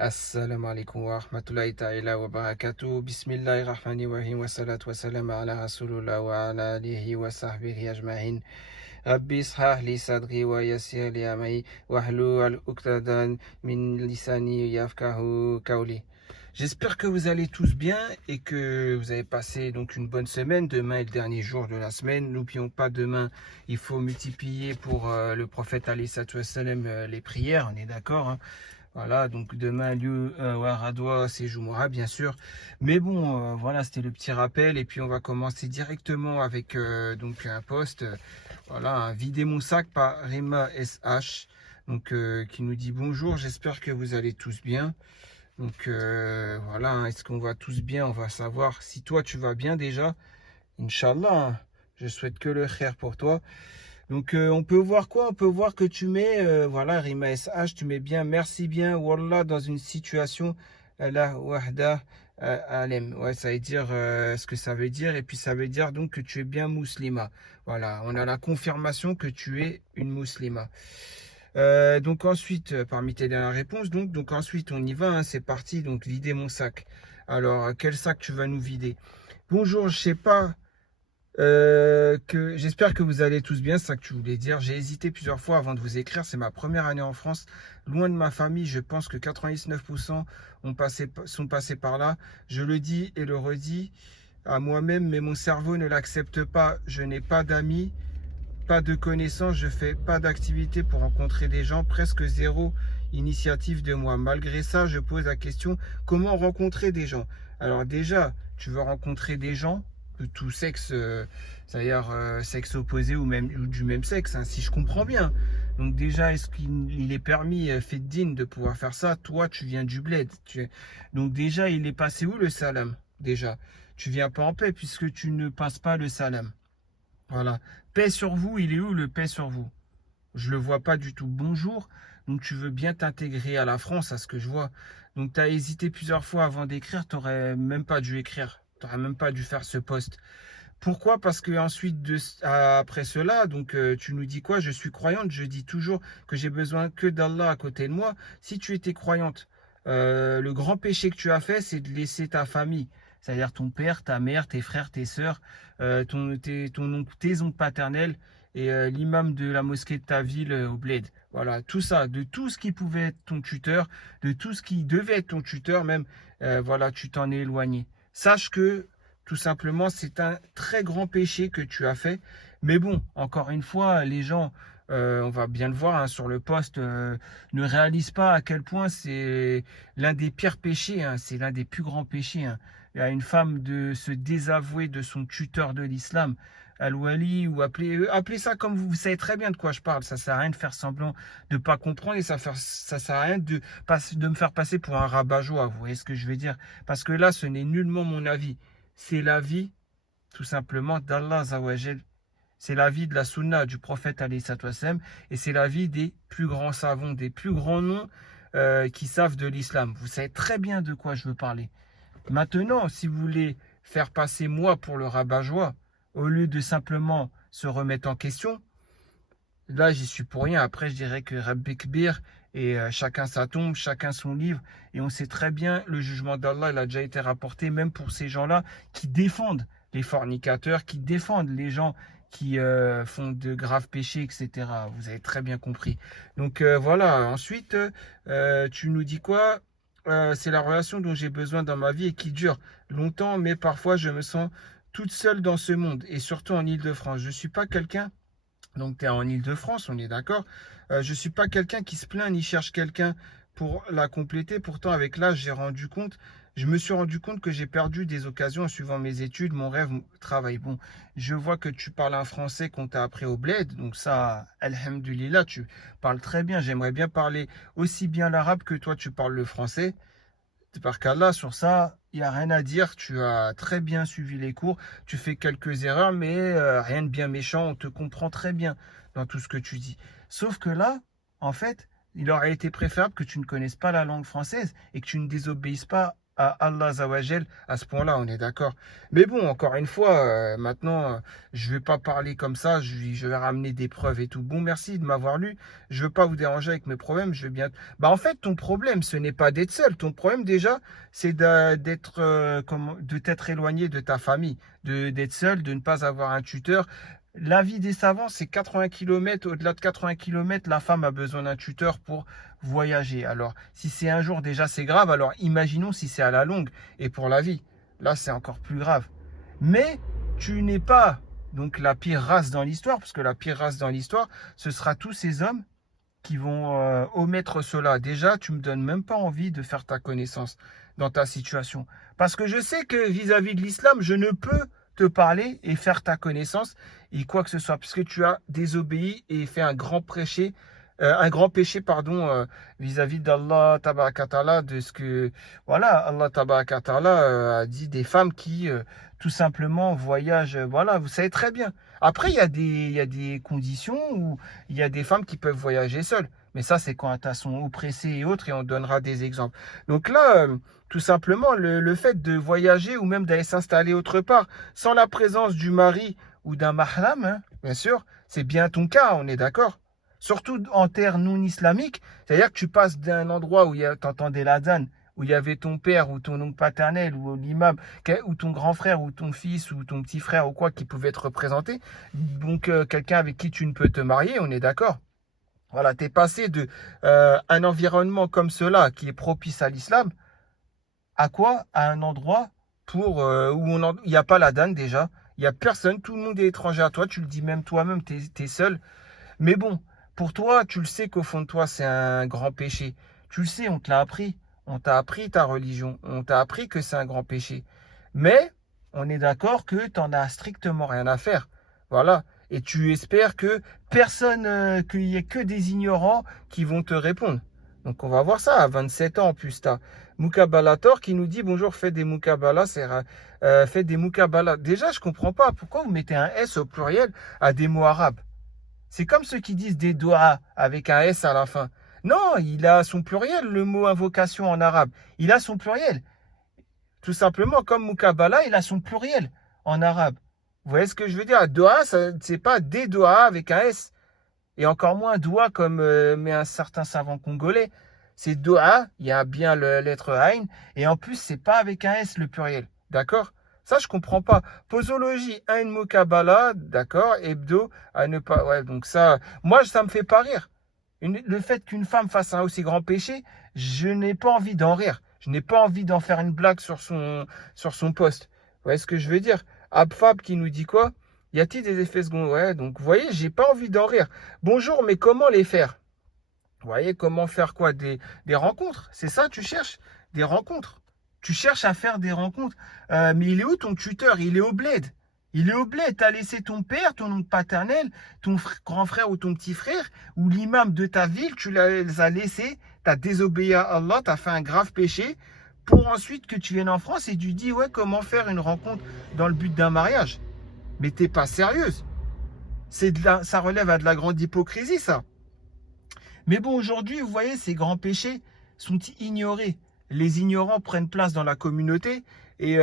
Assalamu alaikum wa rahmatullahi ta'ala wa barakatuh. Bismillahir rahmanir rahim wa salatu wa salam ala rasulullah wa ala alihi wa sahbihi ajma'in. Rabbi israh li sadri wa yassir li amri wa hlul uqdadan min lisani yafqahu qawli. J'espère que vous allez tous bien et que vous avez passé donc une bonne semaine. Demain est le dernier jour de la semaine. N'oublions pas, demain, il faut multiplier pour le prophète alayhi salatu wa salam les prières, on est d'accord, hein. Voilà, donc demain, lieu Waradoua, c'est Jumu'ah, bien sûr. Mais bon, voilà, c'était le petit rappel. Et puis, on va commencer directement avec donc un post. Voilà, un Vider mon sac par Rima SH. Donc, qui nous dit bonjour, j'espère que vous allez tous bien. Donc, voilà, hein, est-ce qu'on va tous bien? On va savoir si toi, tu vas bien déjà. Inch'Allah, hein. Je souhaite que le khair pour toi. Donc, on peut voir quoi? On peut voir que tu mets, voilà, Rima SH, tu mets bien, merci bien, Wallah, dans une situation, la wahda alem. Ouais, ça veut dire ce que ça veut dire. Et puis, ça veut dire donc que tu es bien musulmane. Voilà, on a la confirmation que tu es une musulmane. Donc, ensuite, parmi tes dernières réponses, donc ensuite, on y va, hein, c'est parti. Donc, vider mon sac. Alors, quel sac tu vas nous vider? Bonjour, je sais pas. J'espère que vous allez tous bien, c'est ça que tu voulais dire. J'ai hésité plusieurs fois avant de vous écrire. C'est ma première année en France, loin de ma famille. Je pense que 99% sont passés par là. Je le dis et le redis à moi-même, mais mon cerveau ne l'accepte pas. Je n'ai pas d'amis, pas de connaissances, je fais pas d'activité pour rencontrer des gens, presque zéro initiative de moi. Malgré ça, je pose la question, comment rencontrer des gens? Alors déjà, tu veux rencontrer des gens de tout sexe, c'est-à-dire sexe opposé ou même ou du même sexe, hein, si je comprends bien. Donc déjà, est-ce qu'il est permis, fait digne de pouvoir faire ça? Toi, tu viens du bled. Donc déjà, il est passé où le salam? Déjà, tu viens pas en paix puisque tu ne passes pas le salam. Voilà. Paix sur vous, il est où le paix sur vous? Je le vois pas du tout. Bonjour. Donc tu veux bien t'intégrer à la France, à ce que je vois. Donc tu as hésité plusieurs fois avant d'écrire, tu n'aurais même pas dû écrire. Tu n'aurais même pas dû faire ce post. Pourquoi? Parce que ensuite après cela, donc tu nous dis quoi? Je suis croyante, je dis toujours que j'ai besoin que d'Allah à côté de moi. Si tu étais croyante, le grand péché que tu as fait, c'est de laisser ta famille, c'est-à-dire ton père, ta mère, tes frères, tes sœurs, tes oncles paternels et l'imam de la mosquée de ta ville au Bled. Voilà, tout ça, de tout ce qui pouvait être ton tuteur, de tout ce qui devait être ton tuteur même, voilà, tu t'en es éloigné. Sache que tout simplement, c'est un très grand péché que tu as fait. Mais bon, encore une fois, les gens, on va bien le voir, hein, sur le post, ne réalisent pas à quel point c'est l'un des pires péchés, hein, c'est l'un des plus grands péchés, hein. Il y a une femme de se désavouer de son tuteur de l'islam, Al-Wali, ou appelez ça comme vous savez très bien de quoi je parle. Ça sert à rien de faire semblant de ne pas comprendre et ça sert à rien de me faire passer pour un rabat-joie. Vous voyez ce que je veux dire? Parce que là, ce n'est nullement mon avis. C'est la vie, tout simplement, d'Allah Zawajel. C'est la vie de la sunna du prophète alayhi salatu wassalam, et c'est la vie des plus grands savants, des plus grands noms qui savent de l'islam. Vous savez très bien de quoi je veux parler. Maintenant, si vous voulez faire passer moi pour le rabat-joie, au lieu de simplement se remettre en question, là, j'y suis pour rien. Après, je dirais que Rabbi Kbir et chacun sa tombe, chacun son livre. Et on sait très bien, le jugement d'Allah, il a déjà été rapporté, même pour ces gens-là qui défendent les fornicateurs, qui défendent les gens qui font de graves péchés, etc. Vous avez très bien compris. Donc voilà. Ensuite, tu nous dis quoi? C'est la relation dont j'ai besoin dans ma vie et qui dure longtemps, mais parfois je me sens toute seule dans ce monde, et surtout en Île-de-France. Je ne suis pas quelqu'un. Donc, tu es en Île-de-France, on est d'accord. Je ne suis pas quelqu'un qui se plaint ni cherche quelqu'un pour la compléter. Pourtant, avec l'âge, je me suis rendu compte que j'ai perdu des occasions en suivant mes études, mon rêve, mon travail. Bon, je vois que tu parles un français qu'on t'a appris au bled. Donc ça, alhamdulillah, tu parles très bien. J'aimerais bien parler aussi bien l'arabe que toi, tu parles le français. Par qu'Allah, sur ça, il n'y a rien à dire. Tu as très bien suivi les cours. Tu fais quelques erreurs, mais rien de bien méchant. On te comprend très bien dans tout ce que tu dis. Sauf que là, en fait, il aurait été préférable que tu ne connaisses pas la langue française et que tu ne désobéisses pas à Allah Azawajal à ce point-là, on est d'accord. Mais bon, encore une fois, maintenant, je ne vais pas parler comme ça, je vais ramener des preuves et tout. Bon, merci de m'avoir lu. Je ne veux pas vous déranger avec mes problèmes, je veux bien. Bah, en fait, ton problème, ce n'est pas d'être seul. Ton problème, déjà, c'est de t'être éloigné de ta famille, d'être seul, de ne pas avoir un tuteur. L'avis des savants, c'est 80 km. Au-delà de 80 km, la femme a besoin d'un tuteur pour voyager. Alors, si c'est un jour, déjà, c'est grave. Alors, imaginons si c'est à la longue et pour la vie. Là, c'est encore plus grave. Mais tu n'es pas donc la pire race dans l'histoire, parce que la pire race dans l'histoire, ce sera tous ces hommes qui vont omettre cela. Déjà, tu me donnes même pas envie de faire ta connaissance dans ta situation. Parce que je sais que vis-à-vis de l'islam, je ne peux te parler et faire ta connaissance et quoi que ce soit, puisque tu as désobéi et fait un grand péché, pardon, vis-à-vis d'Allah Tabaraka Ta'ala, de ce que, voilà, Allah Tabaraka Ta'ala a dit des femmes qui, tout simplement, voyagent, voilà, vous savez très bien. Après, il y a des conditions où il y a des femmes qui peuvent voyager seules. Mais ça, c'est quand elles sont oppressées et autres, et on donnera des exemples. Donc là, tout simplement, le fait de voyager ou même d'aller s'installer autre part, sans la présence du mari ou d'un mahram, hein, bien sûr, c'est bien ton cas, on est d'accord. Surtout en terre non islamique, c'est-à-dire que tu passes d'un endroit où tu entendais l'adhan, où il y avait ton père ou ton oncle paternel ou l'imam, ou ton grand frère ou ton fils ou ton petit frère ou quoi qui pouvait être représenté, donc quelqu'un avec qui tu ne peux te marier, on est d'accord. Voilà, tu es passé de un environnement comme cela qui est propice à l'islam, à quoi? À un endroit où il n'y a pas la danne déjà, il n'y a personne, tout le monde est étranger à toi, tu le dis même toi-même, tu es seul. Mais bon, pour toi, tu le sais qu'au fond de toi, c'est un grand péché. Tu le sais, on te l'a appris. On t'a appris ta religion. On t'a appris que c'est un grand péché. Mais on est d'accord que tu n'en as strictement rien à faire. Voilà. Et tu espères que personne, qu'il n'y ait que des ignorants qui vont te répondre. Donc on va voir ça. À 27 ans en plus, tu as Moukabalator qui nous dit bonjour, faites des Moukabala, faites des Moukabala. Déjà, je comprends pas. Pourquoi vous mettez un S au pluriel à des mots arabes? C'est comme ceux qui disent des doigts avec un S à la fin. Non, il a son pluriel, le mot invocation en arabe. Il a son pluriel. Tout simplement, comme Mukabala, il a son pluriel en arabe. Vous voyez ce que je veux dire? Doha, c'est pas des doigts avec un S. Et encore moins doigt comme met un certain savant congolais. C'est doha, il y a bien la lettre Ain. Et en plus, c'est pas avec un S le pluriel. D'accord? Ça, je comprends pas. Posologie, Ain Mukabala, d'accord, hebdo, à ne pas. Ouais, donc ça, moi, ça me fait pas rire. Le fait qu'une femme fasse un aussi grand péché, je n'ai pas envie d'en rire. Je n'ai pas envie d'en faire une blague sur son poste. Vous voyez ce que je veux dire? Abfab qui nous dit quoi? Y a-t-il des effets secondaires? Ouais, donc vous voyez, j'ai pas envie d'en rire. Bonjour, mais comment les faire? Vous voyez, comment faire quoi? Des rencontres? C'est ça, tu cherches? Des rencontres. Tu cherches à faire des rencontres. Mais il est où ton tuteur? Il est au bled. Il est au bled. Tu as laissé ton père, ton oncle paternel, ton grand frère ou ton petit frère, ou l'imam de ta ville, tu les as laissés, tu as désobéi à Allah, tu as fait un grave péché, pour ensuite que tu viennes en France et tu dis, ouais, comment faire une rencontre dans le but d'un mariage? Mais t'es pas sérieuse. Ça relève à de la grande hypocrisie, ça. Mais bon, aujourd'hui, vous voyez, ces grands péchés sont ignorés. Les ignorants prennent place dans la communauté et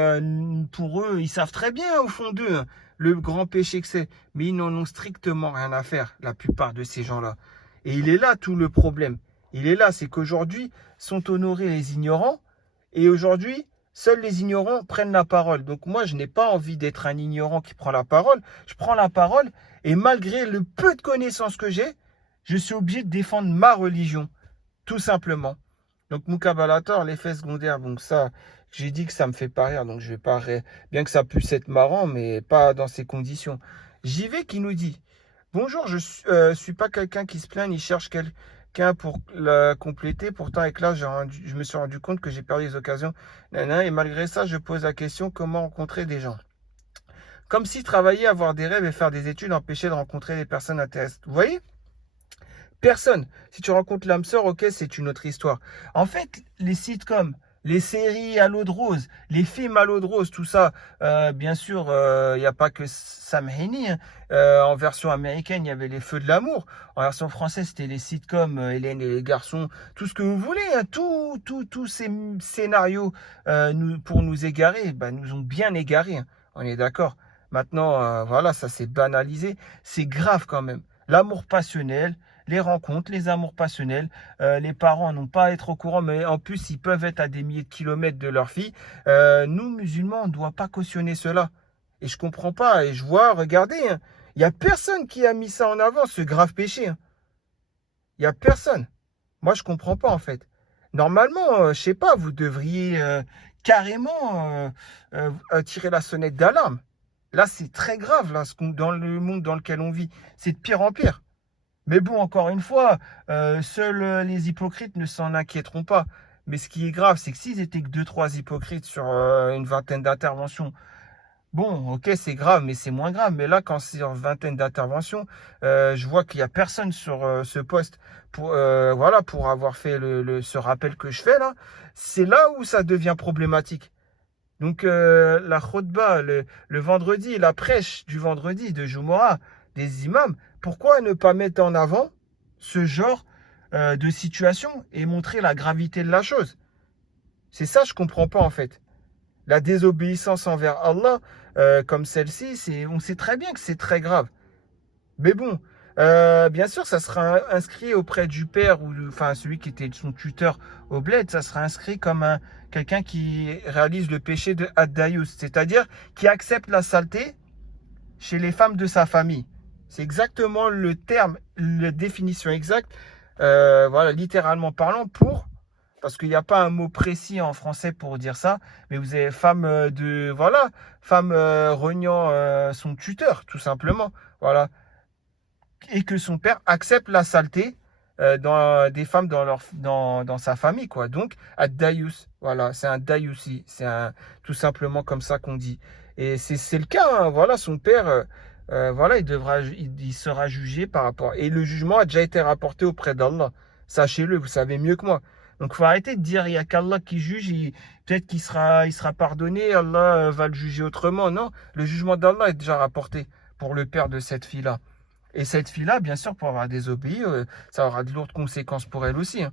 pour eux, ils savent très bien au fond d'eux le grand péché que c'est. Mais ils n'en ont strictement rien à faire, la plupart de ces gens-là. Et il est là tout le problème. Il est là, c'est qu'aujourd'hui sont honorés les ignorants et aujourd'hui, seuls les ignorants prennent la parole. Donc moi, je n'ai pas envie d'être un ignorant qui prend la parole. Je prends la parole et malgré le peu de connaissances que j'ai, je suis obligé de défendre ma religion, tout simplement. Donc Moukabalator, l'effet secondaire, donc ça, j'ai dit que ça me fait pas rire, donc je vais pas rire. Bien que ça puisse être marrant, mais pas dans ces conditions. J'y vais qui nous dit, bonjour, je suis pas quelqu'un qui se plaint ni cherche quelqu'un pour la compléter. Pourtant, avec l'âge, je me suis rendu compte que j'ai perdu les occasions. Et malgré ça, je pose la question, comment rencontrer des gens? Comme si travailler, avoir des rêves et faire des études empêchait de rencontrer des personnes intéressantes. Vous voyez? Personne. Si tu rencontres l'âme sœur, ok, c'est une autre histoire. En fait, les sitcoms, les séries à l'eau de rose, les films à l'eau de rose, tout ça. Bien sûr, il n'y a pas que Sam Raimi, hein. En version américaine, il y avait Les Feux de l'amour. En version française, c'était les sitcoms, Hélène et les garçons, tout ce que vous voulez, hein. Tous ces scénarios pour nous égarer, bah, nous ont bien égarés, hein. On est d'accord. Maintenant, voilà, ça s'est banalisé. C'est grave quand même. L'amour passionnel, les rencontres, les amours passionnels. Les parents n'ont pas à être au courant, mais en plus, ils peuvent être à des milliers de kilomètres de leur fille. Nous, musulmans, on ne doit pas cautionner cela. Et je comprends pas. Et je vois, regardez, hein, il n'y a personne qui a mis ça en avant, ce grave péché, hein. Il n'y a personne. Moi, je comprends pas, en fait. Normalement, je sais pas, vous devriez carrément tirer la sonnette d'alarme. Là, c'est très grave, là, dans le monde dans lequel on vit. C'est de pire en pire. Mais bon, encore une fois, seuls les hypocrites ne s'en inquiéteront pas. Mais ce qui est grave, c'est que s'ils étaient que 2-3 hypocrites sur une vingtaine d'interventions, bon, ok, c'est grave, mais c'est moins grave. Mais là, quand c'est une vingtaine d'interventions, je vois qu'il n'y a personne sur ce poste voilà, pour avoir fait ce rappel que je fais là. C'est là où ça devient problématique. Donc, la khutba, le vendredi, la prêche du vendredi de Jumu'ah, des imams, pourquoi ne pas mettre en avant ce genre de situation et montrer la gravité de la chose? C'est ça, je comprends pas en fait. La désobéissance envers Allah, comme celle-ci, on sait très bien que c'est très grave. Mais bon, bien sûr, ça sera inscrit auprès du père ou enfin celui qui était son tuteur au bled, ça sera inscrit comme quelqu'un qui réalise le péché de Ad-Dayus, c'est-à-dire qui accepte la saleté chez les femmes de sa famille. C'est exactement le terme, la définition exacte, voilà, littéralement parlant, parce qu'il n'y a pas un mot précis en français pour dire ça, mais vous avez femme reniant son tuteur, tout simplement, voilà, et que son père accepte la saleté des femmes dans sa famille, quoi. Donc, ad-dayus, voilà, c'est un dayusi, tout simplement comme ça qu'on dit. Et c'est le cas, hein, voilà, son père, voilà, il sera jugé par rapport. Et le jugement a déjà été rapporté auprès d'Allah. Sachez-le, vous savez mieux que moi. Donc, il faut arrêter de dire il n'y a qu'Allah qui juge, peut-être il sera pardonné, Allah va le juger autrement. Non, le jugement d'Allah est déjà rapporté pour le père de cette fille-là. Et cette fille-là, bien sûr, pour avoir désobéi, ça aura de lourdes conséquences pour elle aussi, hein.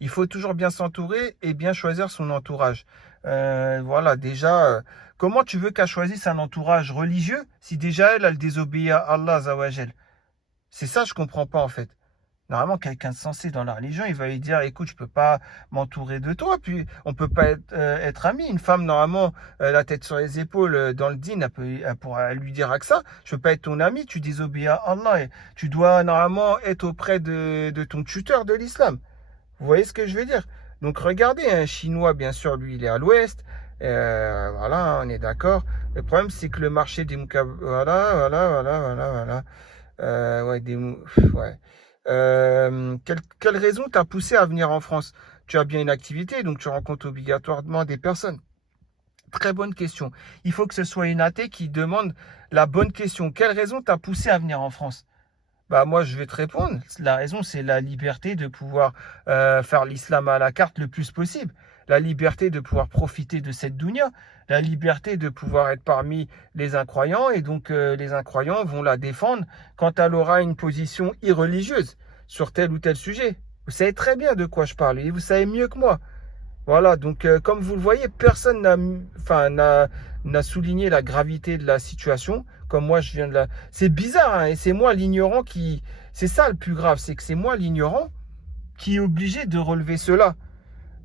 Il faut toujours bien s'entourer et bien choisir son entourage. Voilà, déjà, comment tu veux qu'elle choisisse un entourage religieux si déjà elle désobéit à Allah Azawajal? C'est ça, je comprends pas en fait. Normalement, quelqu'un de sensé dans la religion, il va lui dire, écoute, je peux pas m'entourer de toi, puis on peut pas être amis. Une femme, normalement, la tête sur les épaules, dans le dîn, elle pourra lui dire que ça, je peux pas être ton ami, tu désobéis à Allah. Et tu dois normalement être auprès de ton tuteur de l'islam. Vous voyez ce que je veux dire? Donc regardez, un Chinois, bien sûr, lui, il est à l'ouest. Voilà, on est d'accord. Le problème, c'est que le marché des voilà. Ouais, ouais. Quelle raison t'a poussé à venir en France? Tu as bien une activité, donc tu rencontres obligatoirement des personnes. Très bonne question. Il faut que ce soit une athée qui demande la bonne question. Quelle raison t'a poussé à venir en France? Bah moi, je vais te répondre. La raison, c'est la liberté de pouvoir faire l'islam à la carte le plus possible. La liberté de pouvoir profiter de cette dunya. La liberté de pouvoir être parmi les incroyants. Et donc, les incroyants vont la défendre quand elle aura une position irreligieuse sur tel ou tel sujet. Vous savez très bien de quoi je parle. Et vous savez mieux que moi. Voilà, donc comme vous le voyez, personne n'a souligné la gravité de la situation, comme moi je viens de la... C'est bizarre, hein, et c'est moi l'ignorant qui... C'est ça le plus grave, c'est que c'est moi l'ignorant qui est obligé de relever cela.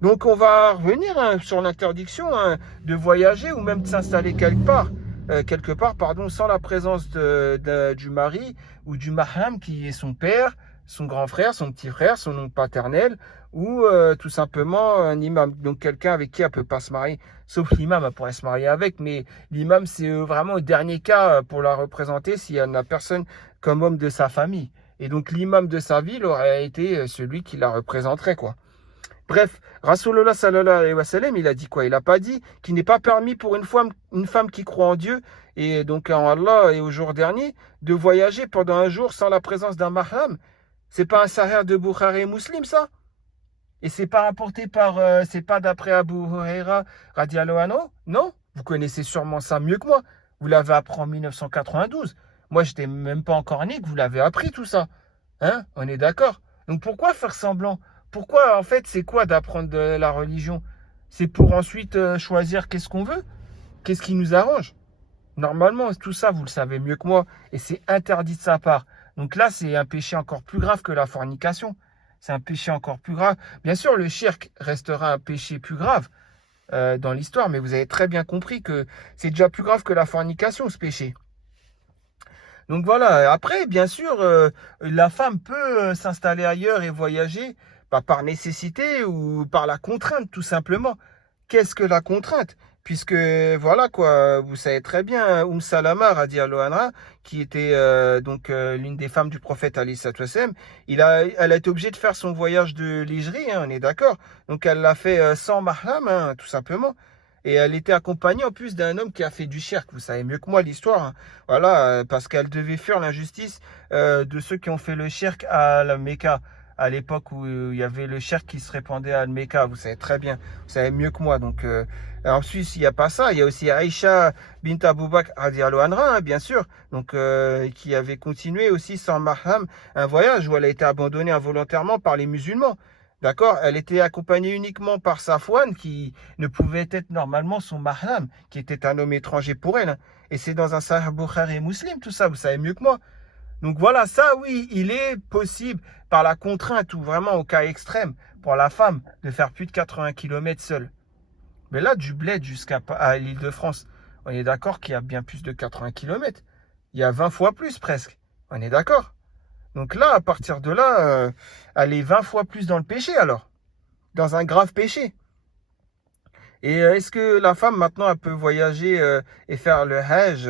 Donc on va revenir, hein, sur l'interdiction, hein, de voyager ou même de s'installer quelque part, pardon, sans la présence du mari ou du mahram qui est son père, son grand frère, son petit frère, son oncle paternel ou tout simplement un imam. Donc quelqu'un avec qui elle ne peut pas se marier, sauf l'imam, elle pourrait se marier avec, mais l'imam c'est vraiment le dernier cas pour la représenter si elle n'a personne comme homme de sa famille. Et donc l'imam de sa ville aurait été celui qui la représenterait, quoi. Bref, Rasulullah sallallahu alayhi wa sallam, il a dit quoi? Il n'a pas dit qu'il n'est pas permis pour une femme qui croit en Dieu et donc en Allah et au jour dernier de voyager pendant un jour sans la présence d'un mahram. C'est pas un sahih de Bukhari et Muslim, ça? Et c'est pas rapporté par, c'est pas d'après Abu Huraira radiallahu anhu? Non? Vous connaissez sûrement ça mieux que moi. Vous l'avez appris en 1992. Moi, j'étais même pas encore né que vous l'avez appris tout ça. Hein? On est d'accord? Donc pourquoi faire semblant? Pourquoi, en fait, c'est quoi d'apprendre de la religion? C'est pour ensuite choisir qu'est-ce qu'on veut? Qu'est-ce qui nous arrange? Normalement, tout ça, vous le savez mieux que moi, et c'est interdit de sa part. Donc là, c'est un péché encore plus grave que la fornication. C'est un péché encore plus grave. Bien sûr, le shirk restera un péché plus grave dans l'histoire, mais vous avez très bien compris que c'est déjà plus grave que la fornication, ce péché. Donc voilà, après, bien sûr, la femme peut s'installer ailleurs et voyager par nécessité ou par la contrainte, tout simplement. Qu'est-ce que la contrainte? Puisque, voilà quoi, vous savez très bien, Salama, radiallahu anha, qui était l'une des femmes du prophète, alayhi salatu wassalam, elle a été obligée de faire son voyage de l'Hijri, hein, on est d'accord. Donc elle l'a fait sans mahram, hein, tout simplement. Et elle était accompagnée en plus d'un homme qui a fait du shirk. Vous savez mieux que moi l'histoire, hein. Voilà, parce qu'elle devait fuir l'injustice de ceux qui ont fait le shirk à la Mecca, à l'époque où il y avait le shirk qui se répandait à la Mecca. Vous savez très bien, vous savez mieux que moi. Donc, en Suisse, il n'y a pas ça. Il y a aussi Aïcha bint Abu Bakr radiallahu anha, hein, bien sûr, donc qui avait continué aussi sans mahram un voyage où elle a été abandonnée involontairement par les musulmans. D'accord? Elle était accompagnée uniquement par Safwan, qui ne pouvait être normalement son mahram, qui était un homme étranger pour elle, hein. Et c'est dans un Sahih Bukhari et Muslim, tout ça, vous savez mieux que moi. Donc voilà, ça oui, il est possible par la contrainte ou vraiment au cas extrême pour la femme de faire plus de 80 km seule. Mais là, du Bled jusqu'à l'Île-de-France, on est d'accord qu'il y a bien plus de 80 km. Il y a 20 fois plus presque. On est d'accord? Donc là, à partir de là, elle est 20 fois plus dans le péché alors. Dans un grave péché. Et est-ce que la femme maintenant elle peut voyager et faire le Hajj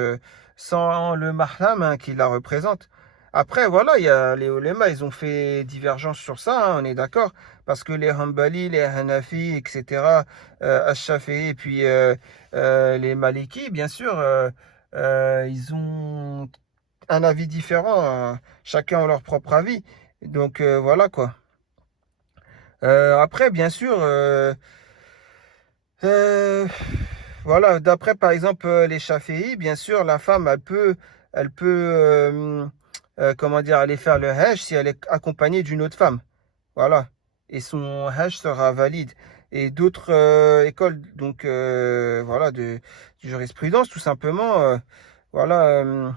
sans le mahram, hein, qui la représente? Après, voilà, il y a les ulémas, ils ont fait divergence sur ça, hein, on est d'accord. Parce que les Hanbali, les Hanafi, etc., Ash-Shafi'i et puis les Maliki, bien sûr, ils ont un avis différent, hein, chacun a leur propre avis. Donc voilà quoi. Après, bien sûr, euh, voilà, d'après par exemple les Shafi'i, bien sûr, la femme, elle peut, comment dire, aller faire le Hajj si elle est accompagnée d'une autre femme. Voilà. Et son Hajj sera valide. Et d'autres écoles, donc voilà, de jurisprudence, tout simplement, voilà,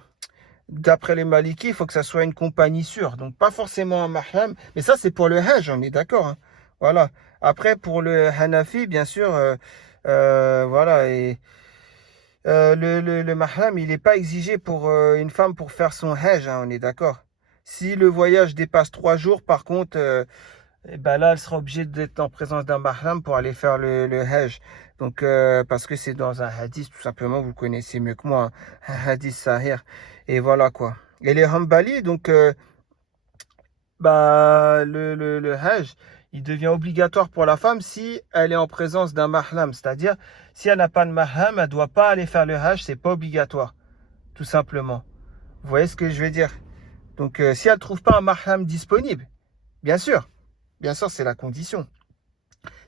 d'après les Maliki, il faut que ça soit une compagnie sûre. Donc pas forcément un mahram, mais ça c'est pour le Hajj, on est d'accord, hein. Voilà. Après, pour le Hanafi, bien sûr, voilà, et le mahram, il n'est pas exigé pour une femme pour faire son hajj, hein, on est d'accord. Si le voyage dépasse 3 jours, par contre, eh ben là, elle sera obligée d'être en présence d'un mahram pour aller faire le hajj. Donc, parce que c'est dans un hadith, tout simplement, vous le connaissez mieux que moi, hein, un hadith sahih. Et voilà quoi. Et les Hanbali, donc, bah, le Hajj, il devient obligatoire pour la femme si elle est en présence d'un mahram. C'est-à-dire, si elle n'a pas de mahram, elle ne doit pas aller faire le Hajj, c'est pas obligatoire, tout simplement. Vous voyez ce que je veux dire? Donc, si elle ne trouve pas un mahram disponible, bien sûr, c'est la condition.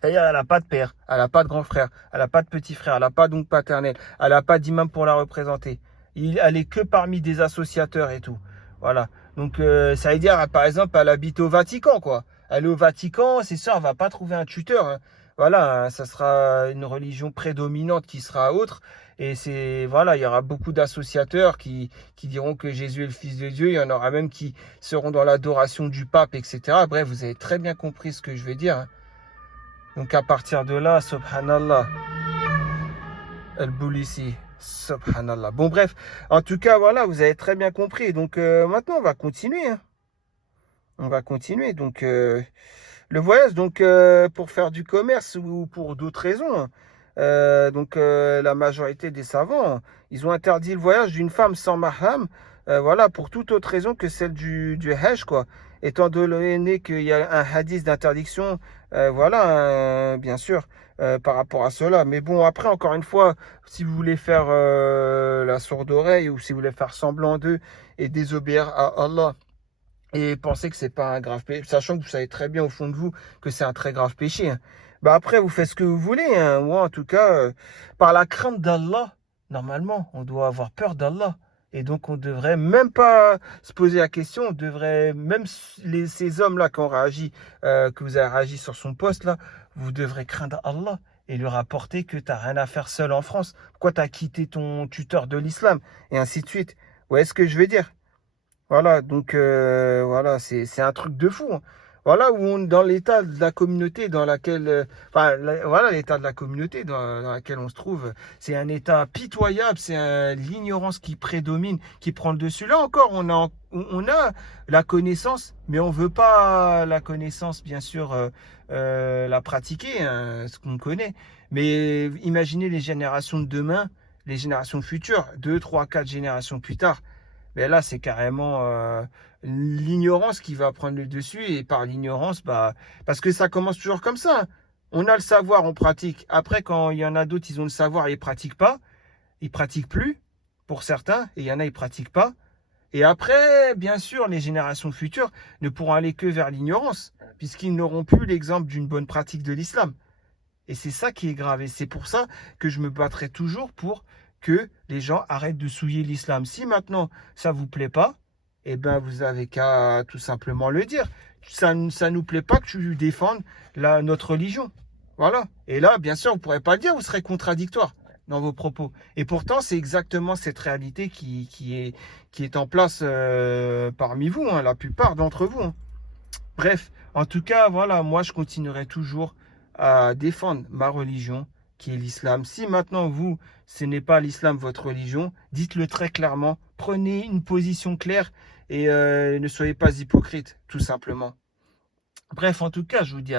C'est-à-dire, elle n'a pas de père, elle n'a pas de grand frère, elle n'a pas de petit frère, elle n'a pas d'oncle paternel, elle n'a pas d'imam pour la représenter. Elle est que parmi des associateurs et tout. Voilà. Donc, ça veut dire, par exemple, elle habite au Vatican, quoi. Elle est au Vatican, c'est sûr, elle va pas trouver un tuteur, hein. Voilà, hein, ça sera une religion prédominante qui sera autre. Et c'est, voilà, il y aura beaucoup d'associateurs qui diront que Jésus est le Fils de Dieu. Il y en aura même qui seront dans l'adoration du pape, etc. Bref, vous avez très bien compris ce que je veux dire, hein. Donc à partir de là, subhanallah, al-Boulissi, subhanallah. Bon bref, en tout cas, voilà, vous avez très bien compris. Donc maintenant, on va continuer, hein. On va continuer. Donc le voyage, donc pour faire du commerce ou pour d'autres raisons, hein. Donc la majorité des savants, ils ont interdit le voyage d'une femme sans mahram, voilà, pour toute autre raison que celle du Hajj, quoi. Étant donné qu'il y a un hadith d'interdiction, voilà, bien sûr, par rapport à cela. Mais bon, après, encore une fois, si vous voulez faire la sourde oreille ou si vous voulez faire semblant d'eux et désobéir à Allah et pensez que c'est pas un grave péché, sachant que vous savez très bien au fond de vous que c'est un très grave péché, hein. Bah après, vous faites ce que vous voulez, hein. Moi, en tout cas, par la crainte d'Allah, normalement, on doit avoir peur d'Allah. Et donc, on devrait même pas se poser la question, on devrait, même ces hommes-là qui ont réagi, que vous avez réagi sur son poste, là, vous devrez craindre Allah et lui rapporter que tu n'as rien à faire seul en France. Pourquoi tu as quitté ton tuteur de l'islam? Et ainsi de suite. Vous voyez ce que je veux dire? Voilà, donc voilà, c'est un truc de fou, hein. Voilà où on dans l'état de la communauté dans laquelle, voilà l'état de la communauté dans laquelle on se trouve. C'est un état pitoyable, c'est l'ignorance qui prédomine, qui prend le dessus. Là encore, on a la connaissance, mais on veut pas la connaissance, bien sûr, la pratiquer, hein, ce qu'on connaît. Mais imaginez les générations de demain, les générations futures, 2, 3, 4 générations plus tard. Mais là, c'est carrément l'ignorance qui va prendre le dessus. Et par l'ignorance, bah, parce que ça commence toujours comme ça. On a le savoir, on pratique. Après, quand il y en a d'autres, ils ont le savoir et ils pratiquent pas. Ils pratiquent plus, pour certains. Et il y en a, ils pratiquent pas. Et après, bien sûr, les générations futures ne pourront aller que vers l'ignorance, puisqu'ils n'auront plus l'exemple d'une bonne pratique de l'islam. Et c'est ça qui est grave. Et c'est pour ça que je me battrai toujours pour que les gens arrêtent de souiller l'islam. Si maintenant ça vous plaît pas, eh ben vous avez qu'à tout simplement le dire. Ça nous plaît pas que tu défendes notre religion. Voilà. Et là, bien sûr, vous ne pourrez pas le dire, vous serez contradictoire dans vos propos. Et pourtant, c'est exactement cette réalité qui est en place parmi vous, hein, la plupart d'entre vous, hein. Bref, en tout cas, voilà, moi je continuerai toujours à défendre ma religion, qui est l'islam. Si maintenant vous, ce n'est pas l'islam votre religion, dites-le très clairement, prenez une position claire et ne soyez pas hypocrite, tout simplement. Bref, en tout cas, je vous dis